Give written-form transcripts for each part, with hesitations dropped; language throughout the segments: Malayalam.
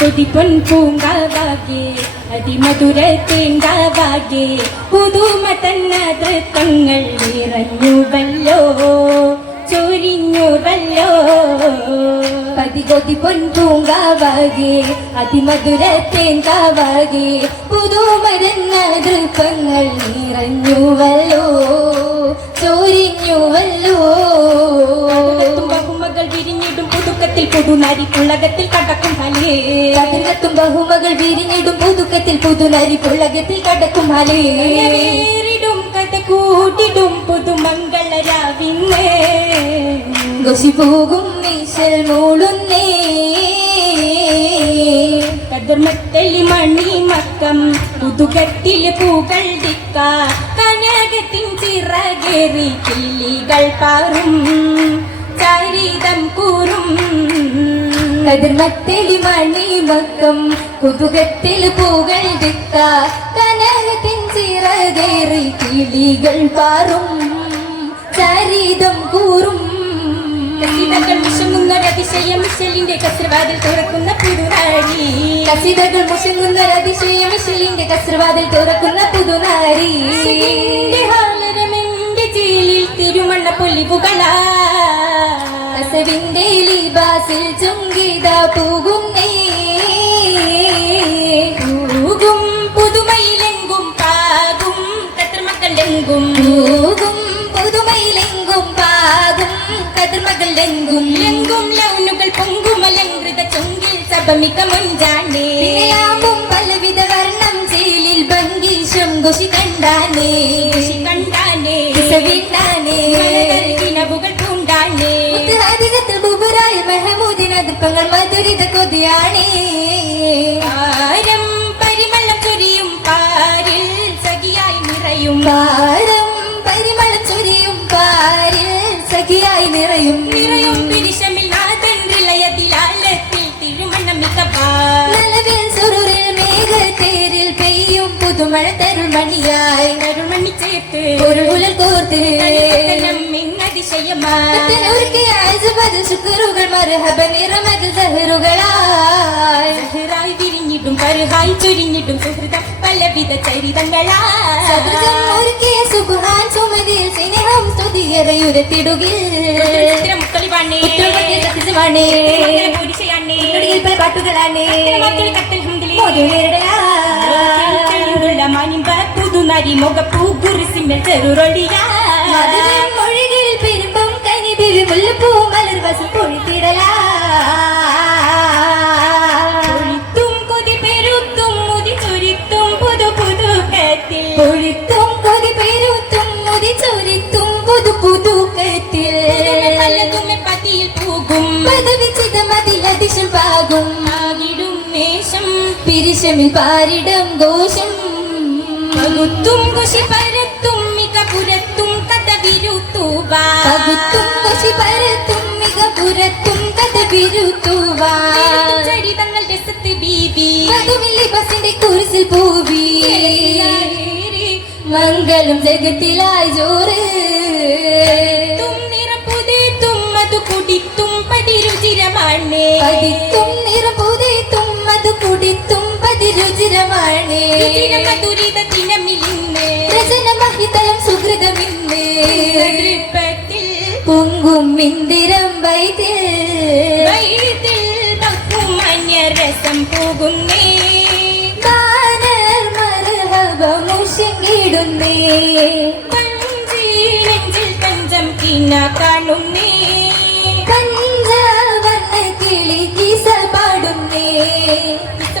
കൊതിപ്പൊൻ പൂങ്കാവാകെ അതിമധുര തേങ്കാവാകെ പുതുമ തന്ന നൃത്തങ്ങൾ നിറഞ്ഞുവല്ലോ ചൊരിഞ്ഞുവല്ലോ പതികൊതിപ്പൊൻ പൂങ്കാവാകെ അതിമധുര തേങ്കാവാകെ പുതുമ തന്ന നൃത്തങ്ങൾ നിറഞ്ഞുവല്ലോ ചൊരിഞ്ഞുവല്ലോ ബഹുമകൾ വിരിഞ്ഞിടും പുതുക്കത്തിൽ പുതുനരി പുളകത്തിൽ കടക്കും ഹലേ കതിർകത്തും ബഹുമകൾ വിരിഞ്ഞിടും പുതുക്കത്തിൽ പുതുനരി പുളകത്തിൽ കടക്കും ഹലേ വേറിടും കഥ കൂട്ടിടും പുതുമംഗളരാവിന്നേ ഗോശി പോകും വീശൽ മൂളുന്നേ കതിർമത്തലി മണിമക്കം പുതുകത്തിൽ പൂകൾ ദിക്ക കനകത്തിൻ ചിറകേറി കിളികൾ പാറും ചരിതം കൂറും കതിർമത്തലി മണിമക്കം പുതുകത്തിൽ പൂകൾ ദിക്ക കനകത്തിൻ ചിറകേറി കിളികൾ പാറും ചരിതം കൂറും കസിതകൾ മുഷങ്ങുന്നൊരതിശയം മിഷലിന്റെ കസ്രവാതിൽ തുറക്കുന്ന പുതുനാരി കസിതകൾ മുഷങ്ങുന്നൊരതിശയം മിഷലിന്റെ കസ്രവാതിൽ തുറക്കുന്ന പുതുനാരി ഹാലരമെന്റെ ജയിലിൽ തിരുമണ്ണ പൊലിവുകളാ കസവിന്റെ ലിബാസിൽ ചുങ്കിത പോകുന്നേ പൂകും പുതുമയിലെങ്കും പാകും കത്രമക്കളെങ്കും പൂകും പുതുമയിലെങ്കും പാകും കതിർമകൾ എങ്കും എങ്കും ലൗനുകൾ പൊങ്കും അലങ്കൃത ചൊങ്കിൽ സഭമിക മുഞ്ചാണ്ടേയാകും പലവിധ വർണ്ണം ചേലിൽ ഭംഗീശം ഗുഷി കണ്ടാനേ വിനവുകൾ പൂണ്ടാനേ അധികത്തിൽ ബുബുറായ മെഹമൂദിനതുപ്പങ്ങൾ മധുരിത കൊതിയാണേ പാരം പരിമളം ചൊരിയും പാരിൽ സഖിയായി നിറയും പാരം പരിമളം ചൊരിയും പാരിൽ സഖിയായി നിറയും നിറയും പിരിശമിൽ നാദൻലയതിലാലത്തിൽ തിരുമണ്ണം മികവാൽ സുറുറിൽ മേഘത്തേരിൽ പെയ്യും പുതുമഴ തരുമണിയായി തരുമണി ചേർത്ത് ഒരു ഉലൽ കോർത്ത് ശുക്രുകൾ മർഹബ നിറമത് സഹറുകളായി വിരിഞ്ഞിട്ടും കരുഹായി ചൊരിഞ്ഞിട്ടും സുഹൃതം പലവിധ ചരിതങ്ങളായി സുഖാൻ സുമതിയിൽ സ്നേഹം സ്തുതിയറയുരത്തിടുകിൽ പാട്ടുകളാണ് പുതുനരി മുഖപ്പൂ ഗുരുസിമ്മൽ ചെറുറൊടിയാ മൊഴികൾ പെരുമ്പം കനി പിരി മുല്ലപ്പൂ മലർ വസം പൊഴിത്തിടലാ പൊഴിത്തും കൊതി പെരുത്തും മുതി ചൊരിത്തും പുതു പുതുക്കത്തിൽ പൊഴിത്തും കൊതി പെരുത്തും മുതി ചൊരിത്തും പുതു പുതുക്കത്തിൽ പലതുമെ പതിയിൽ പോകും പദവിച്ചിത മതിലതിശം പാകും ആകിടും നേശം പിരിശമിൽ പാരിടം ഘോഷം പകുത്തും കുശി പരത്തും മിക പുരത്തും കഥ വിരുത്തുവാ പകുത്തും കുശി പരത്തും മിക പുരത്തും കഥ വിരുത്തുവാ ചരിതങ്ങൾ രസത്ത് ബീബി മധുമില്ലി ബസിന്റെ കുരിശിൽ പൂവി മംഗളം ജഗത്തിലായി ജോറ് നിറം പുതിത്തും മധു കുടിത്തും പതിരുചിരമാണ് പതിത്തും നിറം പുതിത്തും മധു കുടിത്തും പതിരുചിരമാണ് മധുരിതത്തിനമിലിന്ന് രചനമഹിതലം സുഹൃതമിന്ന് പൊങ്കും ഇന്ദിരം വൈതിൽ രസം പോകുന്നേ മുഷിങ്ങിടുന്നേ നെഞ്ചിൽ തഞ്ചം കിന കാണുന്നേ പഞ്ചവർണ്ണ കിളി കിസ പാടുന്നേ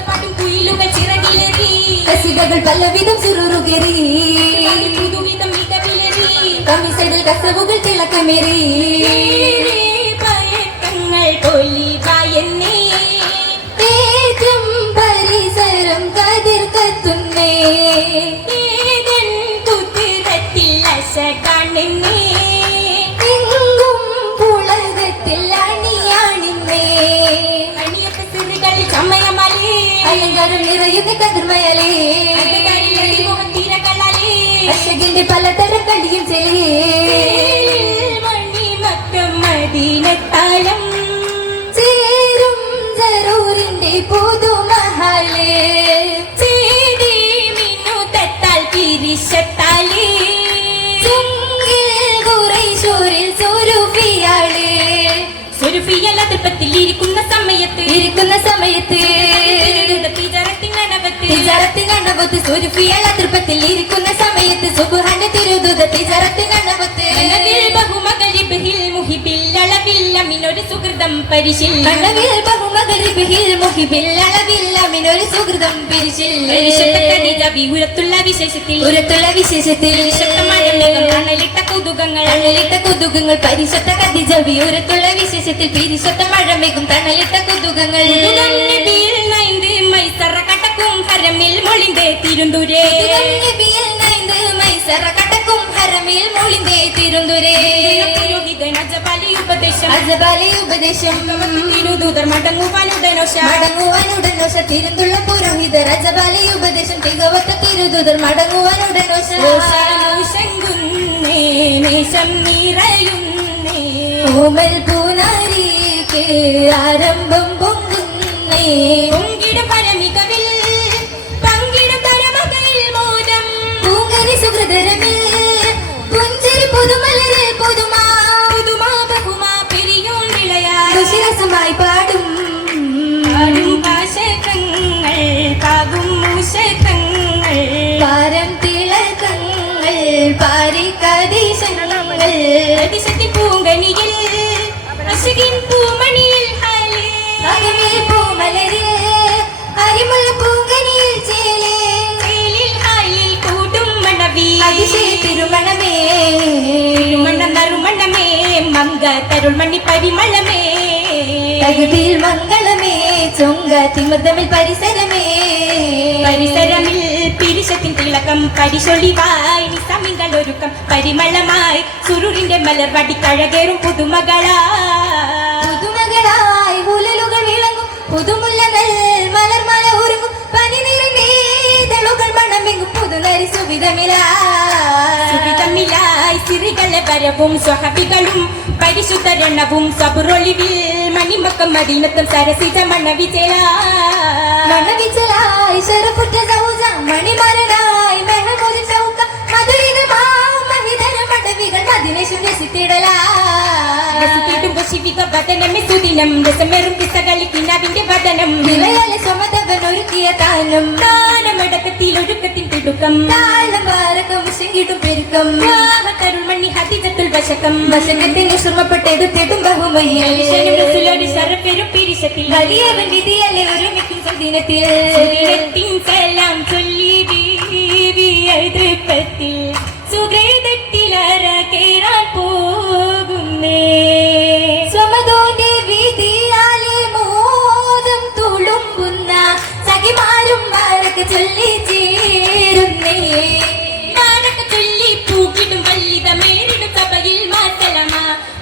പാടും കുയിലുകൾ ചിറകിലേറി കസിതകൾ പലവിധം ചുരുറുകേറി പുതുവിധം മികവിലേറി കമിസൈഡിൽ കസവുകൾ തിളക്കമേറി പയക്കങ്ങൾ കൊലിവായെന്നേ ഏറ്റം പരിസരം കതിർ കത്തുന്നേ ഏതൻ കുതിരത്തിൽ അശ കാണുന്നേ എങ്കും പുളകത്തിൽ അണിയാണിന്നേ അണിയത്തെ സിറുകളിൽ ചമയമലേ അലങ്കാരം നിറയുന്ന കതിർമയലേ അശകിന്റെ പലതരം കളിയും ചെലേ മണിമക്കം മദീനത്താലം ചേരും ജറൂരിന്റെ പുതു സമയത്ത് തിജറത്തിനവത്ത് സുരുഫിയള തൃപ്പത്തിൽ ഇരിക്കുന്ന സമയത്ത് സുബ്ഹാന്റെ തിരുദൂത തിജറത്തിനവത്ത് ബഹുമകരിബിൽ മുഹിബിൽ അളവില്ല മിനൊരു സുഹൃതം പരിശിൽ കണ്ണവിൽ ബഹുമകരിബിൽ മുഹിബിൽ അളവില്ല മിനൊരു സുഹൃതം പരിശിൽ ഉരത്തുള്ള വിശേഷത്തിൽ കണ്ണലിട്ട കുതുകങ്ങൾ പരിശുദ്ധ കദിജബി ഉരത്തുള്ള വിശേഷത്തിൽ പിരിശുദ്ധ മഴമേകും തണലിട്ട കുതുകങ്ങൾ മൈസറ കട്ടക്കും ഹരമിൽ മൊളിന്തേ തിരുന്തുരേ മൈസറ കട്ടക്കും ഹരമിൽ മൊളിന്തേ തിരുന്തുരേ അജബാലി ഉപദേശം തിരുദൂതർ മടങ്ങുവാനുടനോശ തിരുന്തുള്ള പുരോഹിതർ അജബാലി ഉപദേശം തികവത്ത തിരുദൂതർ മടങ്ങുവാനുടനോശ ഓമൽ പൂനാരിക്ക് ആരംഭം പൊങ്ങുന്നേ പൊങ്കിട പരമികവിൽ പങ്കിട പരമകയിൽ മോദം പൂങ്കരി സുഹൃതരമിൽ പുഞ്ചിരി പുതുമലരിൽ പുതുമാ ബഹുമാ പെരിയോൻ വിളയായി പാടും പാശകങ്ങൾ പാകും മൂശകങ്ങൾ പാരം തിളക്കങ്ങൾ പാരിക്കദീശങ്ങൾ പൂങ്കനിയിൽ അശകിൻ പൂമണിയിൽ അകമിൽ പൂമലരിൽ അരിമുൾ പൂങ്കനിയിൽ ചേലിൽ ഹാലിൽ കൂട്ടും മണവി അതിശയ തിരുമണമേ നറുമണമേ മങ്ക തരുൾ മണി പരിമളമേ തകുതിയിൽ മംഗളമേ ചൊങ്ക തിമതമിൽ പരിസരമിൽ പിരിശത്തിൻ തിളക്കം പരിശൊളിവായി നിസമികളൊരുക്കം പരിമളമായി സുരുറിന്റെ മലർവടി കഴകേറും പുതുമകളായി ഊലലുകൾ വിളങ്ങും പുതുമുല്ലകൾ മലർമല ഉരുങ്ങും പനിനീരുകൾ മണമെങ്കും പുതുനരി സുവിധമിലായി സിറികളെ വരവും സ്വഹബികളും പരിശുദ്ധരണവും സബുറൊളിവിൽ മണിമക്കം മദീനത്തും സരസിജ മണവിച്ചലായി ശരഫുറ്റ സൗജ മണിമരനായി മെഹമൂദ് ചൗക്ക മധുരിതമാം മഹിതര മടവികൾ മദിനേശം രസിത്തിടും ശിവിക വദനമേ സുദിനം രസമേറും കിസകളിക്കിനാവിന്റെ വദനം വിളയാലെ സ്വമതവൻ ഒരുക്കിയ താനം താനമടക്കത്തിൽ ഒഴുക്കത്തിൻ തിടുക്കം താളം വാരകം ശങ്കിടും പെരുക്കം തരുൾമണി ഹദിജത്തുൽ വശകം വശകത്തിന് സുർമപ്പെട്ടെടുത്തിടും ബഹുമയ്യൽ ശരഫെരും പിരിശത്തിൽ വലിയവൻ വിധിയലെ ഒരുമിക്കും സുദിനത്തിൽ സലാം ചൊല്ലി തൃപ്പത്തിൽ സുഗ്രേതത്തിലറ കേറാൻ പോകുന്നേ സ്വമതോന്റെ വിധിയാലെ മോദം തുളുമ്പുന്ന സഖിമാരും മാരക്ക് ചൊല്ലി ചേരുന്നേ മാരക്ക് ചൊല്ലി പൂക്കിടും വല്ലിതമേറിടും സഭയിൽ മാസലമ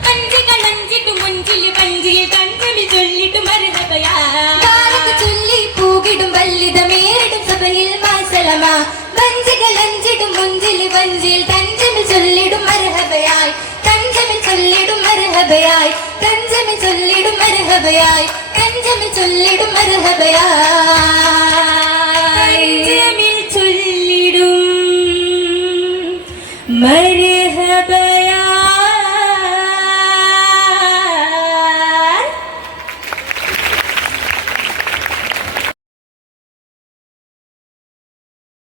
പഞ്ചികളഞ്ചിട്ടും മുഞ്ചിൽ പഞ്ചിയിൽ കഞ്ചമി ചൊല്ലിട്ടും മരുഹബയാ മാരക്ക് ചൊല്ലി പൂക്കിടും വല്ലിതമേറിടും സഭയിൽ മാസലമ പഞ്ചികളഞ്ചിട്ടും മുഞ്ചിൽ പഞ്ചിയിൽ കഞ്ചമി ചൊല്ലിടും മരുഹബയായി കഞ്ചമി ചൊല്ലിടും മരുഹബയായി കഞ്ചമി ചൊല്ലിടും മരുഹബയായി കഞ്ചമി ചൊല്ലിടും മരുഹബയായി ചൊല്ലിടും